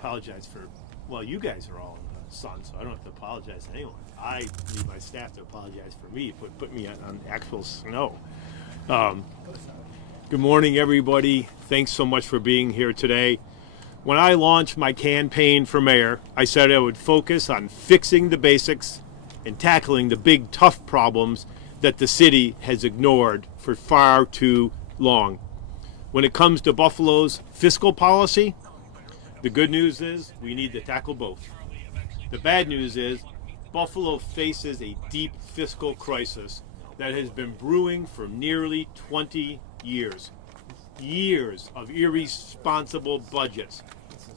apologize for, well, you guys are all in the sun, so I don't have to apologize to anyone. I need my staff to apologize for me, put me on actual snow. Good morning, everybody. Thanks so much for being here today. When I launched my campaign for mayor, I said I would focus on fixing the basics and tackling the big, tough problems that the city has ignored for far too long. When it comes to Buffalo's fiscal policy, the good news is we need to tackle both. The bad news is Buffalo faces a deep fiscal crisis that has been brewing for nearly 20 years. Years of irresponsible budgets,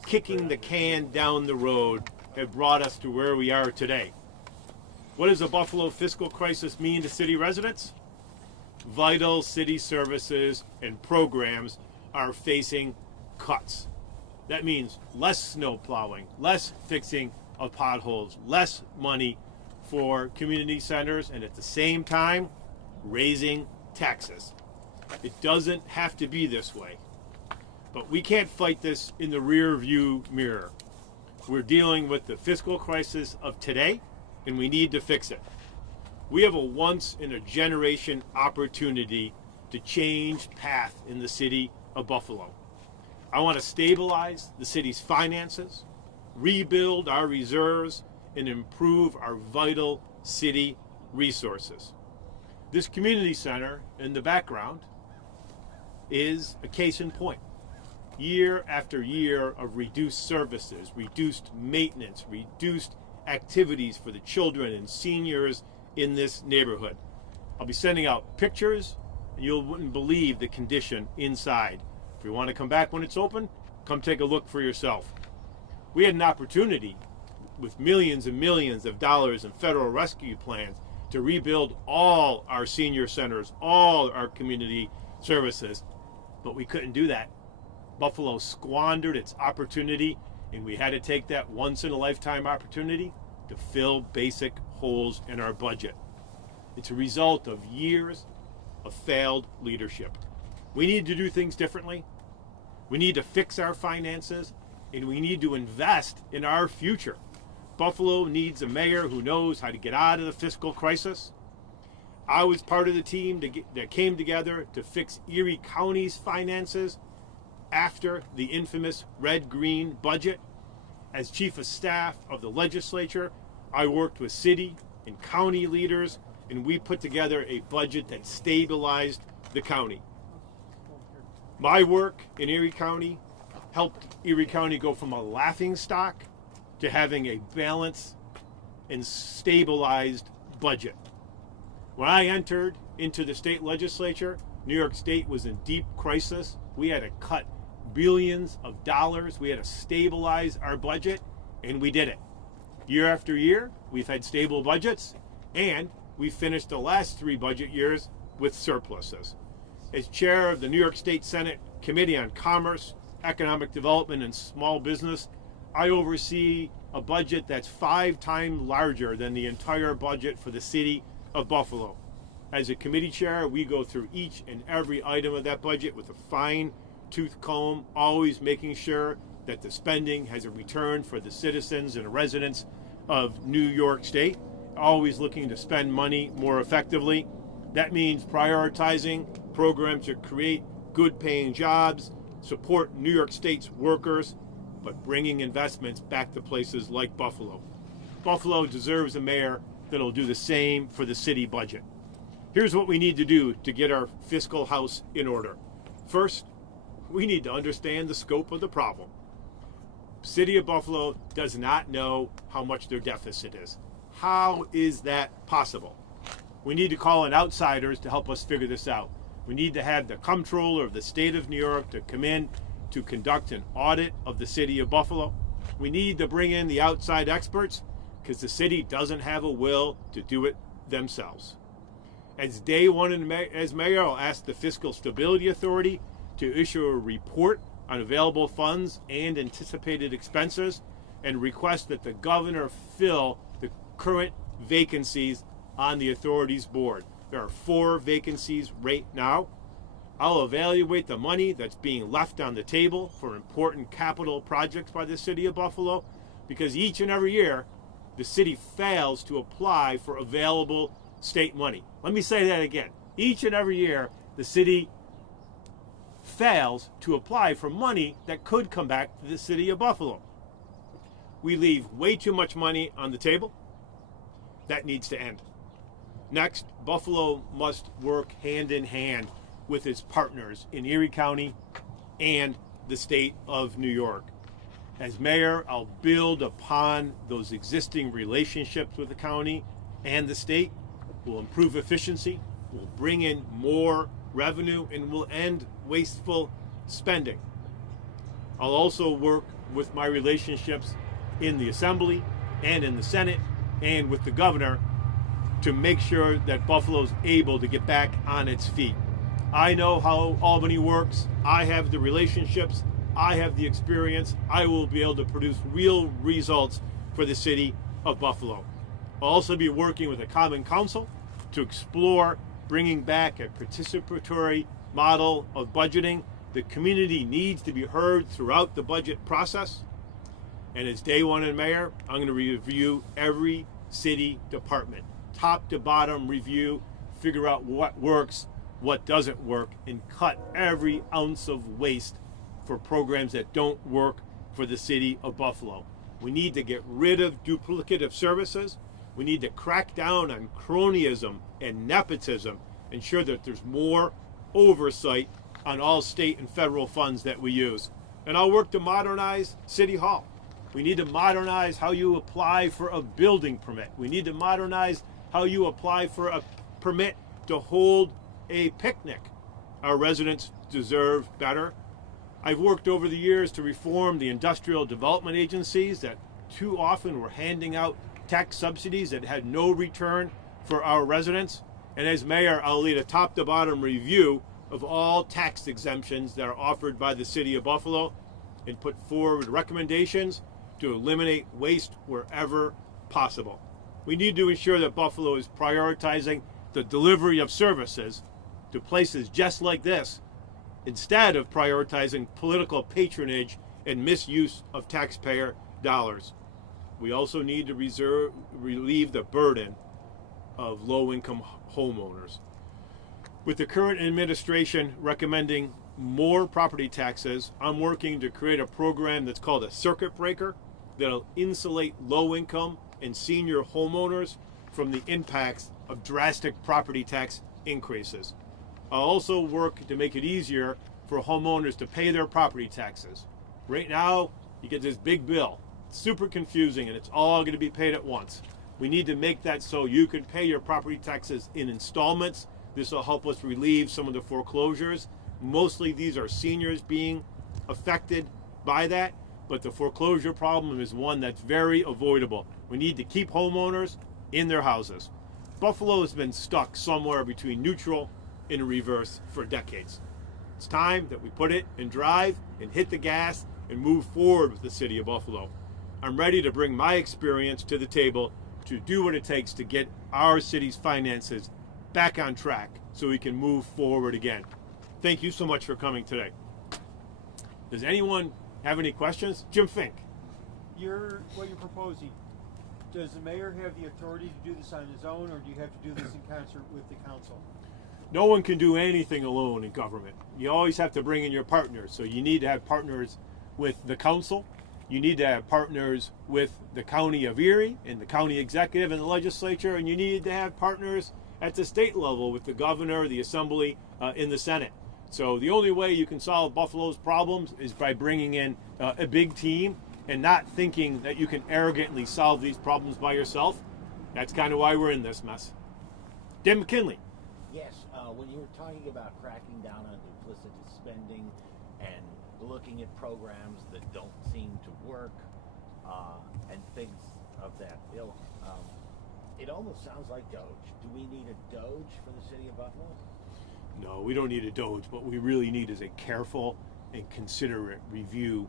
kicking the can down the road, have brought us to where we are today. What does a Buffalo fiscal crisis mean to city residents? Vital city services and programs are facing cuts. That means less snow plowing, less fixing of potholes, less money for community centers, and at the same time, raising taxes. It doesn't have to be this way, but we can't fight this in the rear view mirror. We're dealing with the fiscal crisis of today, and we need to fix it. We have a once-in-a-generation opportunity to change path in the city of Buffalo. I want to stabilize the city's finances, rebuild our reserves, and improve our vital city resources. This community center in the background is a case in point. Year after year of reduced services, reduced maintenance, reduced activities for the children and seniors in this neighborhood. I'll be sending out pictures, and you wouldn't believe the condition inside. If you want to come back when it's open, come take a look for yourself. We had an opportunity with millions and millions of dollars in federal rescue plans to rebuild all our senior centers, all our community services, but we couldn't do that. Buffalo squandered its opportunity, and we had to take that once-in-a-lifetime opportunity to fill basic holes in our budget. It's a result of years of failed leadership. We need to do things differently. We need to fix our finances, and we need to invest in our future. Buffalo needs a mayor who knows how to get out of the fiscal crisis. I was part of the team that came together to fix Erie County's finances after the infamous red-green budget. As chief of staff of the legislature, I worked with city and county leaders, and we put together a budget that stabilized the county. My work in Erie County helped Erie County go from a laughingstock to having a balanced and stabilized budget. When I entered into the state legislature, New York State was in deep crisis. We had to cut billions of dollars. We had to stabilize our budget, and we did it. Year after year, we've had stable budgets, and we finished the last 3 budget years with surpluses. As chair of the New York State Senate Committee on Commerce, Economic Development, and Small Business, I oversee a budget that's 5 times larger than the entire budget for the city of Buffalo. As a committee chair, we go through each and every item of that budget with a fine-tooth comb, always making sure that the spending has a return for the citizens and residents of New York State, always looking to spend money more effectively. That means prioritizing programs that create good-paying jobs, support New York State's workers, but bringing investments back to places like Buffalo. Buffalo deserves a mayor that'll do the same for the city budget. Here's what we need to do to get our fiscal house in order. First, we need to understand the scope of the problem. City of Buffalo does not know how much their deficit is. How is that possible? We need to call in outsiders to help us figure this out. We need to have the comptroller of the state of New York to come in to conduct an audit of the city of Buffalo. We need to bring in the outside experts because the city doesn't have a will to do it themselves. As day one as mayor, I'll ask the Fiscal Stability Authority to issue a report on available funds and anticipated expenses and request that the governor fill the current vacancies on the authority's board. There are 4 vacancies right now. I'll evaluate the money that's being left on the table for important capital projects by the city of Buffalo, because each and every year the city fails to apply for available state money. Let me say that again. Each and every year the city fails to apply for money that could come back to the city of Buffalo. We leave way too much money on the table. That needs to end. Next, Buffalo must work hand in hand with its partners in Erie County and the state of New York. As mayor, I'll build upon those existing relationships with the county and the state. We'll improve efficiency, we'll bring in more revenue, and we'll end wasteful spending. I'll also work with my relationships in the Assembly and in the Senate and with the governor to make sure that Buffalo's able to get back on its feet. I know how Albany works. I have the relationships. I have the experience. I will be able to produce real results for the city of Buffalo. I'll also be working with the Common Council to explore bringing back a participatory model of budgeting. The community needs to be heard throughout the budget process. And as day one in mayor, I'm going to review every city department, top to bottom review, figure out what works, what doesn't work, and cut every ounce of waste for programs that don't work for the city of Buffalo. We need to get rid of duplicative services. We need to crack down on cronyism and nepotism, ensure that there's more oversight on all state and federal funds that we use. And I'll work to modernize City Hall. We need to modernize how you apply for a building permit. We need to modernize how you apply for a permit to hold a picnic. Our residents deserve better. I've worked over the years to reform the industrial development agencies that too often were handing out tax subsidies that had no return for our residents. And as mayor, I'll lead a top to bottom review of all tax exemptions that are offered by the city of Buffalo and put forward recommendations to eliminate waste wherever possible. We need to ensure that Buffalo is prioritizing the delivery of services to places just like this instead of prioritizing political patronage and misuse of taxpayer dollars. We also need to relieve the burden of low-income homeowners. With the current administration recommending more property taxes, I'm working to create a program that's called a circuit breaker that'll insulate low-income and senior homeowners from the impacts of drastic property tax increases. I'll also work to make it easier for homeowners to pay their property taxes. Right now, you get this big bill. It's super confusing, and it's all going to be paid at once. We need to make that so you can pay your property taxes in installments. This will help us relieve some of the foreclosures. Mostly these are seniors being affected by that, but the foreclosure problem is one that's very avoidable. We need to keep homeowners in their houses. Buffalo has been stuck somewhere between neutral and reverse for decades. It's time that we put it in drive and hit the gas and move forward with the city of Buffalo. I'm ready to bring my experience to the table to do what it takes to get our city's finances back on track so we can move forward again. Thank you so much for coming today. Does anyone have any questions? Jim Fink. What you're proposing, does the mayor have the authority to do this on his own, or do you have to do this in concert with the council? No one can do anything alone in government. You always have to bring in your partners. So you need to have partners with the council. You need to have partners with the county of Erie and the county executive and the legislature. And you need to have partners at the state level with the governor, the assembly, and the Senate. So the only way you can solve Buffalo's problems is by bringing in a big team and not thinking that you can arrogantly solve these problems by yourself. That's kind of why we're in this mess. Dan McKinley. Yes, when you were talking about cracking down on duplicitous spending and looking at programs that don't seem to work and things of that ilk, it almost sounds like Doge. Do we need a Doge for the city of Buffalo? No, we don't need a Doge. What we really need is a careful and considerate review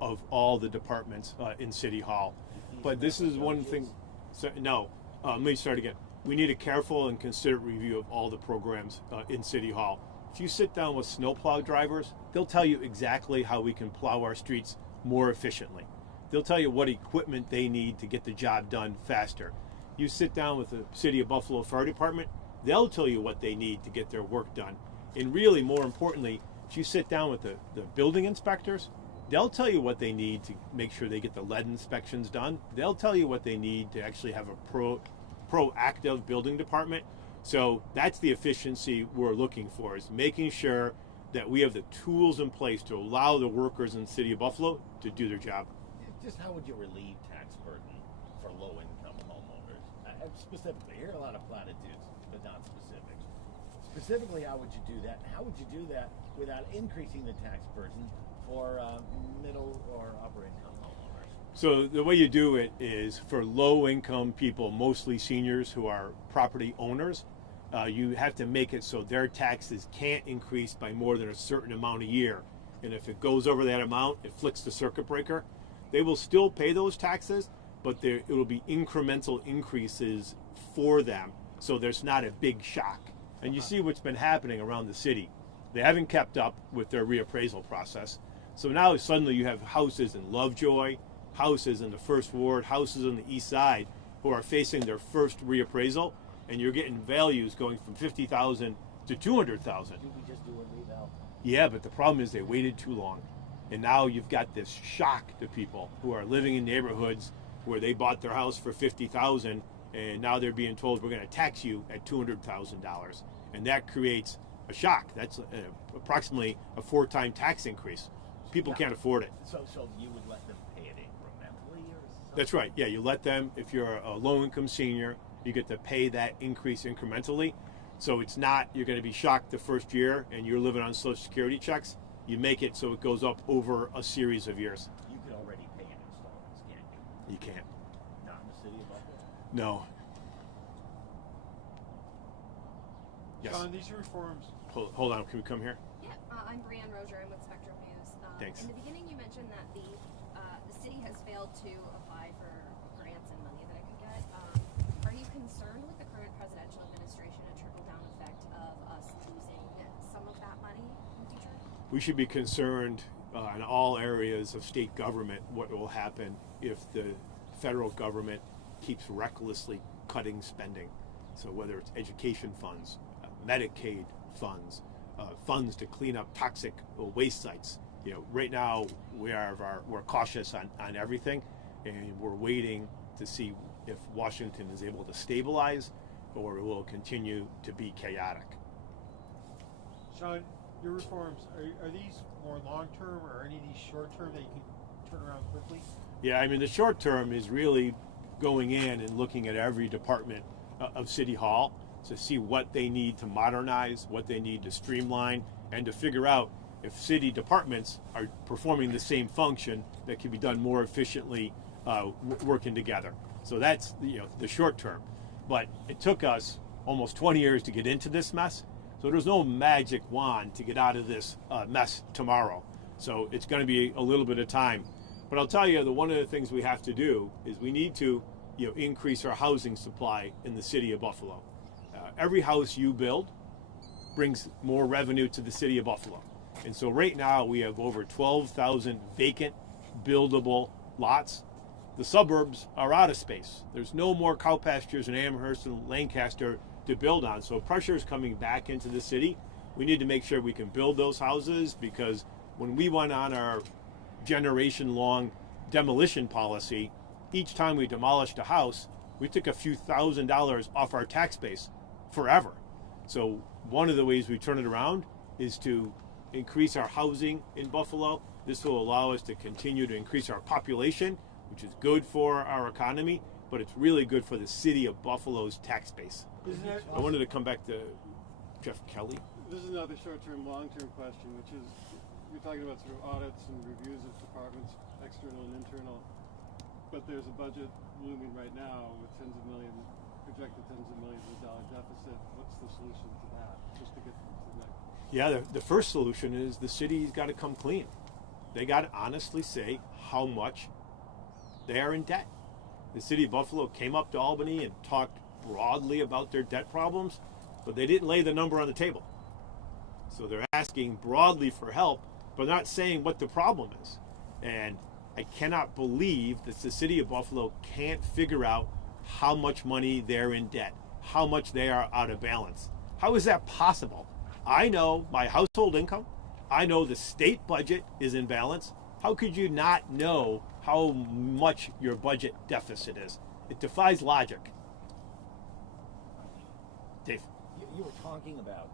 of all the departments in City Hall. But this is one thing. So, no, let me start again. We need a careful and considerate review of all the programs in City Hall. if you sit down with snowplow drivers, they'll tell you exactly how we can plow our streets more efficiently. They'll tell you what equipment they need to get the job done faster. You sit down with the City of Buffalo Fire Department, they'll tell you what they need to get their work done. And really, more importantly, if you sit down with the building inspectors, they'll tell you what they need to make sure they get the lead inspections done. They'll tell you what they need to actually have a proactive building department. So that's the efficiency we're looking for, is making sure that we have the tools in place to allow the workers in the City of Buffalo to do their job. Just how would you relieve tax burden for low-income homeowners? Specifically, here are a lot of platitudes, but not specifics. Specifically, how would you do that? How would you do that without increasing the tax burden for middle or upper-income homeowners? So the way you do it is for low-income people, mostly seniors who are property owners, you have to make it so their taxes can't increase by more than a certain amount a year. And if it goes over that amount, it flicks the circuit breaker. They will still pay those taxes, but it will be incremental increases for them, so there's not a big shock. And you see what's been happening around the city. They haven't kept up with their reappraisal process. So now suddenly you have houses in Lovejoy, houses in the First Ward, houses on the East Side who are facing their first reappraisal, and you're getting values going from $50,000 to $200,000. Did we just do a reval? Yeah, but the problem is they waited too long. And now you've got this shock to people who are living in neighborhoods where they bought their house for $50,000, and now they're being told we're going to tax you at $200,000, and that creates a shock. That's approximately a 4-time tax increase. People can't afford it. So you would let them pay it incrementally, or something? That's right. Yeah, you let them. If you're a low-income senior, you get to pay that increase incrementally. So it's not you're going to be shocked the first year and you're living on Social Security checks. You make it so it goes up over a series of years. You can already pay in installments, can't you? You can't. Not in the City of Buffalo? No. Yes. Sean, these reforms. Hold on. Can we come here? Yeah, I'm Brianne Rozier. I'm with Spectrum News. Thanks. In the beginning, you mentioned that the city has failed to apply for grants and money that it could get. Are you concerned with the current presidential administration and trickle-down effect of us losing some of that money in the future? We should be concerned in all areas of state government what will happen if the federal government keeps recklessly cutting spending. So whether it's education funds, Medicaid funds, funds to clean up toxic waste sites. You know, right now we're cautious on everything, and we're waiting to see if Washington is able to stabilize or it will continue to be chaotic. Sean, your reforms, are these more long-term, or are any of these short-term that you can turn around quickly? Yeah, I mean, the short term is really going in and looking at every department of City Hall to see what they need to modernize, what they need to streamline, and to figure out if city departments are performing the same function that can be done more efficiently working together. So that's the short term. But it took us almost 20 years to get into this mess. So there's no magic wand to get out of this mess tomorrow. So it's going to be a little bit of time. But I'll tell you that one of the things we have to do is we need to increase our housing supply in the city of Buffalo. Every house you build brings more revenue to the city of Buffalo. And so right now we have over 12,000 vacant buildable lots. The suburbs are out of space. There's no more cow pastures in Amherst and Lancaster to build on. So pressure is coming back into the city. We need to make sure we can build those houses, because when we went on our generation-long demolition policy, each time we demolished a house, we took a few $1,000s off our tax base forever. So one of the ways we turn it around is to increase our housing in Buffalo. This will allow us to continue to increase our population, which is good for our economy, but it's really good for the city of Buffalo's tax base. I wanted to come back to Jeff Kelly. This is another short-term, long-term question, which is you're talking about sort of audits and reviews of departments, external and internal, but there's a budget looming right now with projected tens of millions of dollar deficit. What's the solution to that, just to get to the next? Yeah, the first solution is the city's got to come clean. They got to honestly say how much they are in debt. The city of Buffalo came up to Albany and talked broadly about their debt problems, but they didn't lay the number on the table. So they're asking broadly for help, but not saying what the problem is. And I cannot believe that the city of Buffalo can't figure out how much money they're in debt, how much they are out of balance. How is that possible? I know my household income. I know the state budget is in balance. How could you not know how much your budget deficit is? It defies logic. Dave. You were talking about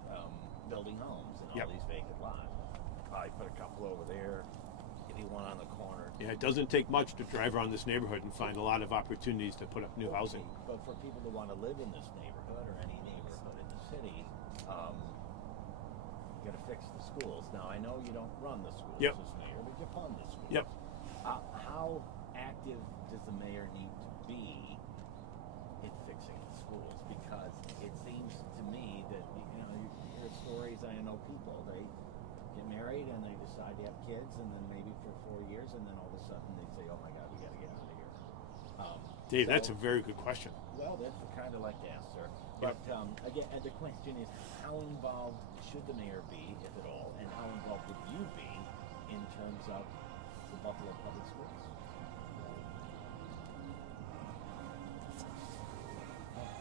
building homes and all Yep. these vacant lots. I put a couple over there. Maybe one on the corner. Yeah, it doesn't take much to drive around this neighborhood and find a lot of opportunities to put up new housing. But for people that want to live in this neighborhood or any neighborhood in the city, you got to fix the schools. Now I know you don't run the schools Yep. as mayor, but you fund the schools. Yep. How active does the mayor need to be in fixing the schools? Because it seems to me that you hear stories. I know people they get married and they decide to have kids, and then maybe for 4 years, and then all of a sudden they say, "Oh my God, we got to get out of here." Dave, that's a very good question. Well, that's kind of like to ask, sir. But again, the question is, how involved should the mayor be, if at all, and how involved would you be in terms of the Buffalo Public Schools?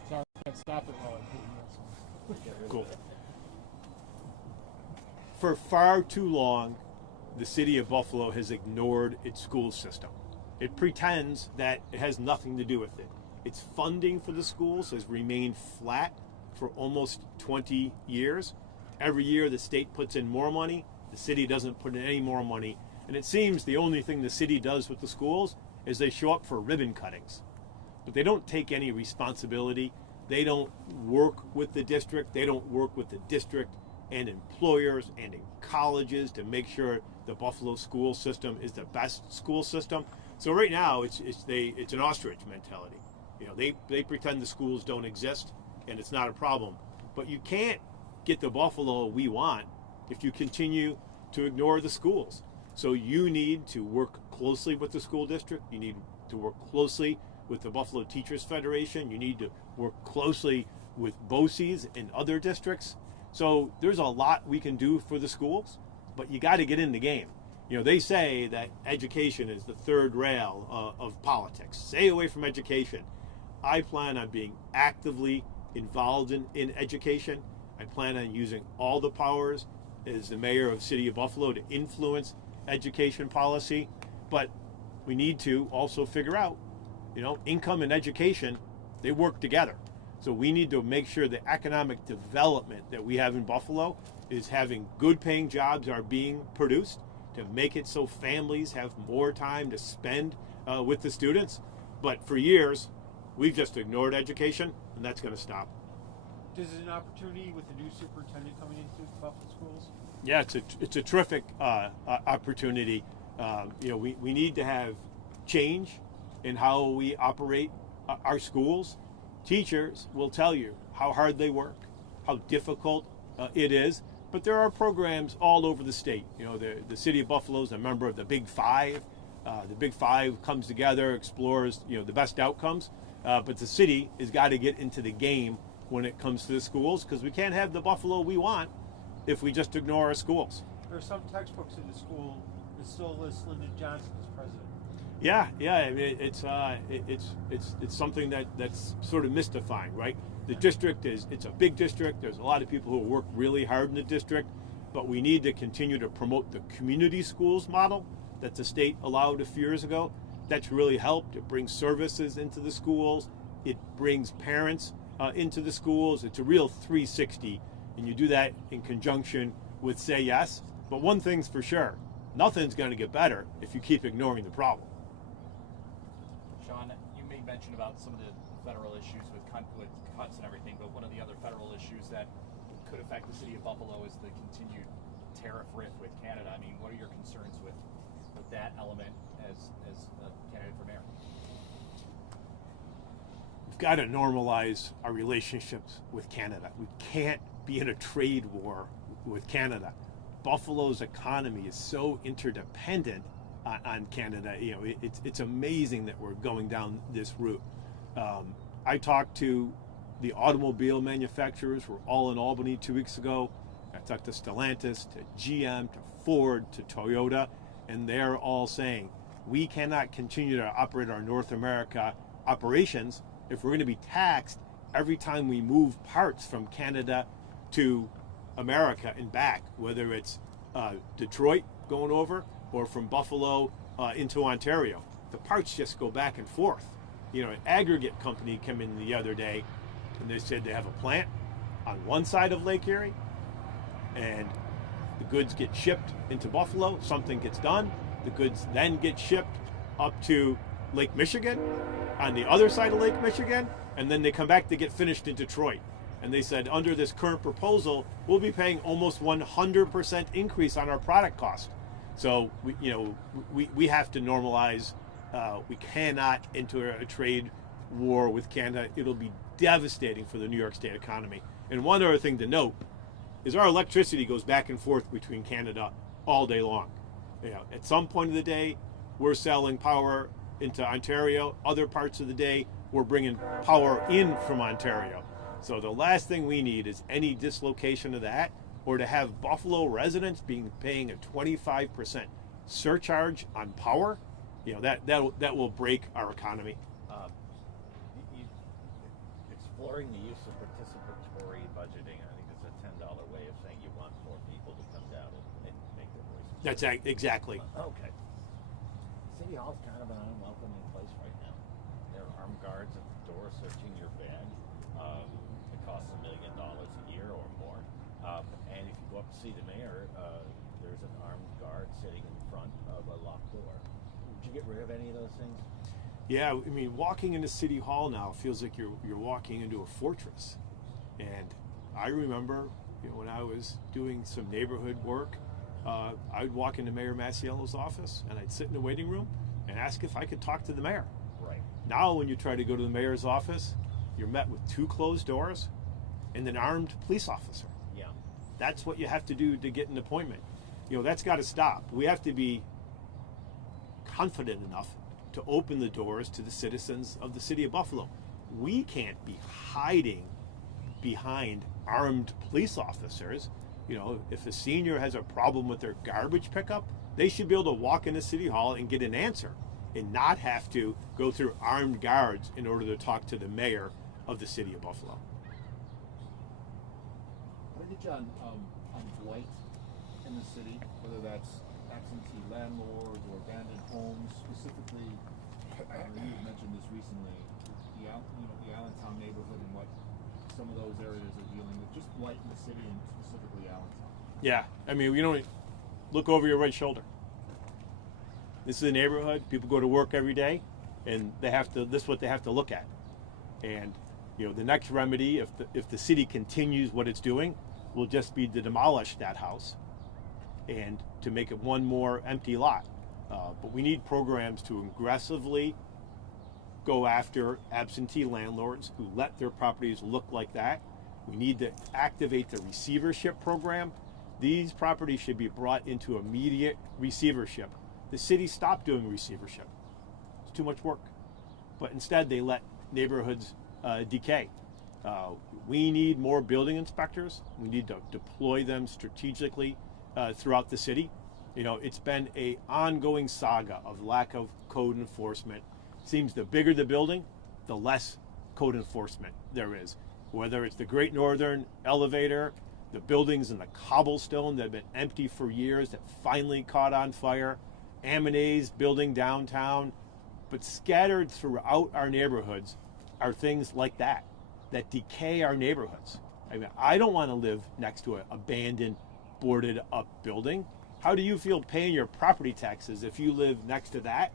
Sorry, I can't stop it while I'm hitting this one. Cool. For far too long, the city of Buffalo has ignored its school system. It pretends that it has nothing to do with it. Its funding for the schools has remained flat for almost 20 years. Every year the state puts in more money, the city doesn't put in any more money. And it seems the only thing the city does with the schools is they show up for ribbon cuttings. But they don't take any responsibility. They don't work with the district. They don't work with the district and employers and in colleges to make sure the Buffalo school system is the best school system. So right now it's an ostrich mentality. They pretend the schools don't exist and it's not a problem. But you can't get the Buffalo we want if you continue to ignore the schools. So you need to work closely with the school district. You need to work closely with the Buffalo Teachers Federation. You need to work closely with BOCES and other districts. So there's a lot we can do for the schools, but you got to get in the game. They say that education is the third rail of politics. Stay away from education. I plan on being actively involved in education. I plan on using all the powers as the mayor of the city of Buffalo to influence education policy. But we need to also figure out, income and education, they work together. So we need to make sure the economic development that we have in Buffalo is having good paying jobs are being produced to make it so families have more time to spend with the students. But for years, we've just ignored education, and that's going to stop. Is it an opportunity with the new superintendent coming into Buffalo schools? Yeah, it's a terrific opportunity. We need to have change in how we operate our schools. Teachers will tell you how hard they work, how difficult it is, but there are programs all over the state. The city of Buffalo is a member of the Big Five. The Big Five comes together, explores the best outcomes, but the city has got to get into the game when it comes to the schools, because we can't have the Buffalo we want if we just ignore our schools. There are some textbooks in the school that still list Lyndon Johnson as president. Yeah. I mean, it's something that's sort of mystifying, right? The district it's a big district. There's a lot of people who work really hard in the district, but we need to continue to promote the community schools model that the state allowed a few years ago. That's really helped. It brings services into the schools. It brings parents into the schools. It's a real 360, and you do that in conjunction with Say Yes. But one thing's for sure, nothing's going to get better if you keep ignoring the problem. Sean, you made mention about some of the federal issues with cuts and everything, but one of the other federal issues that could affect the city of Buffalo is the continued tariff rift with Canada. I mean, what are your concerns with that element as a candidate for mayor? We've got to normalize our relationships with Canada. We can't be in a trade war with Canada. Buffalo's economy is so interdependent on Canada. It's amazing that we're going down this route. I talked to the automobile manufacturers. We're all in Albany 2 weeks ago. I talked to Stellantis, to GM, to Ford, to Toyota, and they're all saying we cannot continue to operate our North America operations if we're going to be taxed every time we move parts from Canada to America and back, whether it's Detroit going over or from Buffalo into Ontario. The parts just go back and forth. You know, an aggregate company came in the other day and they said they have a plant on one side of Lake Erie and the goods get shipped into Buffalo, something gets done, the goods then get shipped up to Lake Michigan on the other side of Lake Michigan, and then they come back to get finished in Detroit. And they said under this current proposal, we'll be paying almost 100% increase on our product cost. So we have to normalize. We cannot enter a trade war with Canada. It'll be devastating for the New York State economy. And one other thing to note is our electricity goes back and forth between Canada all day long. You know, at some point of the day, we're selling power into Ontario. Other parts of the day, we're bringing power in from Ontario. So the last thing we need is any dislocation of that, or to have Buffalo residents paying a 25% surcharge on power. You know, that will break our economy. Exploring the use of participatory budgeting, I think it's a $10 way of saying you want more people to come down and make their voices. That's exactly. Okay. City Hall's kind of an unwelcoming place right now. There are armed guards at the door searching your bag. It costs $1 million a year or more. And if you go up to see the mayor, there's an armed guard sitting in front of a locked door. Would you get rid of any of those things? Yeah, I mean, walking into City Hall now feels like you're walking into a fortress. And I remember, when I was doing some neighborhood work, I'd walk into Mayor Masiello's office and I'd sit in the waiting room and ask if I could talk to the mayor. Right. Now, when you try to go to the mayor's office, you're met with 2 closed doors and an armed police officer. Yeah. That's what you have to do to get an appointment. That's got to stop. We have to be confident enough to open the doors to the citizens of the city of Buffalo. We can't be hiding behind armed police officers. If a senior has a problem with their garbage pickup, they should be able to walk into City Hall and get an answer and not have to go through armed guards in order to talk to the mayor of the city of Buffalo. What did John on blight in the city, whether that's absentee landlords or abandoned homes, specifically, you mentioned this recently, the Allentown neighborhood and what some of those areas are dealing with, just blight in the city and specifically Allentown. Yeah, I mean, look over your right shoulder. This is a neighborhood. People go to work every day, and this is what they have to look at. And the next remedy, if the city continues what it's doing, will just be to demolish that house and to make it one more empty lot. But we need programs to aggressively go after absentee landlords who let their properties look like that. We need to activate the receivership program. These properties should be brought into immediate receivership. The city stopped doing receivership. It's too much work. But instead, they let neighborhoods decay. We need more building inspectors. We need to deploy them strategically throughout the city. It's been an ongoing saga of lack of code enforcement. Seems the bigger the building, the less code enforcement there is. Whether it's the Great Northern elevator, the buildings in the cobblestone that have been empty for years that finally caught on fire, Amanet's building downtown, but scattered throughout our neighborhoods are things like that decay our neighborhoods. I mean, I don't want to live next to an abandoned, boarded up building. How do you feel paying your property taxes if you live next to that?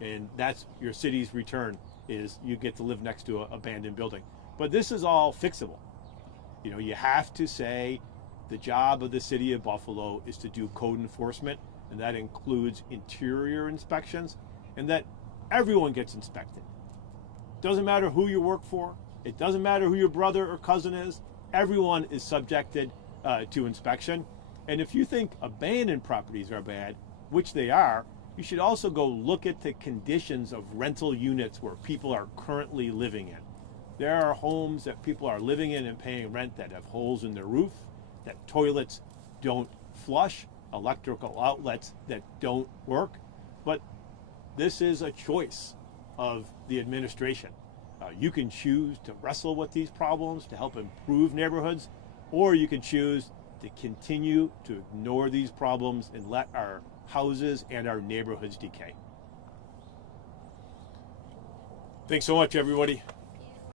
And that's your city's return, is you get to live next to an abandoned building. But this is all fixable. You have to say the job of the city of Buffalo is to do code enforcement, and that includes interior inspections, and that everyone gets inspected. Doesn't matter who you work for. It doesn't matter who your brother or cousin is. Everyone is subjected to inspection. And if you think abandoned properties are bad, which they are, you should also go look at the conditions of rental units where people are currently living in. There are homes that people are living in and paying rent that have holes in their roof. that toilets don't flush, electrical outlets that don't work, but this is a choice of the administration. You can choose to wrestle with these problems to help improve neighborhoods, or you can choose to continue to ignore these problems and let our houses and our neighborhoods decay. Thanks so much, everybody.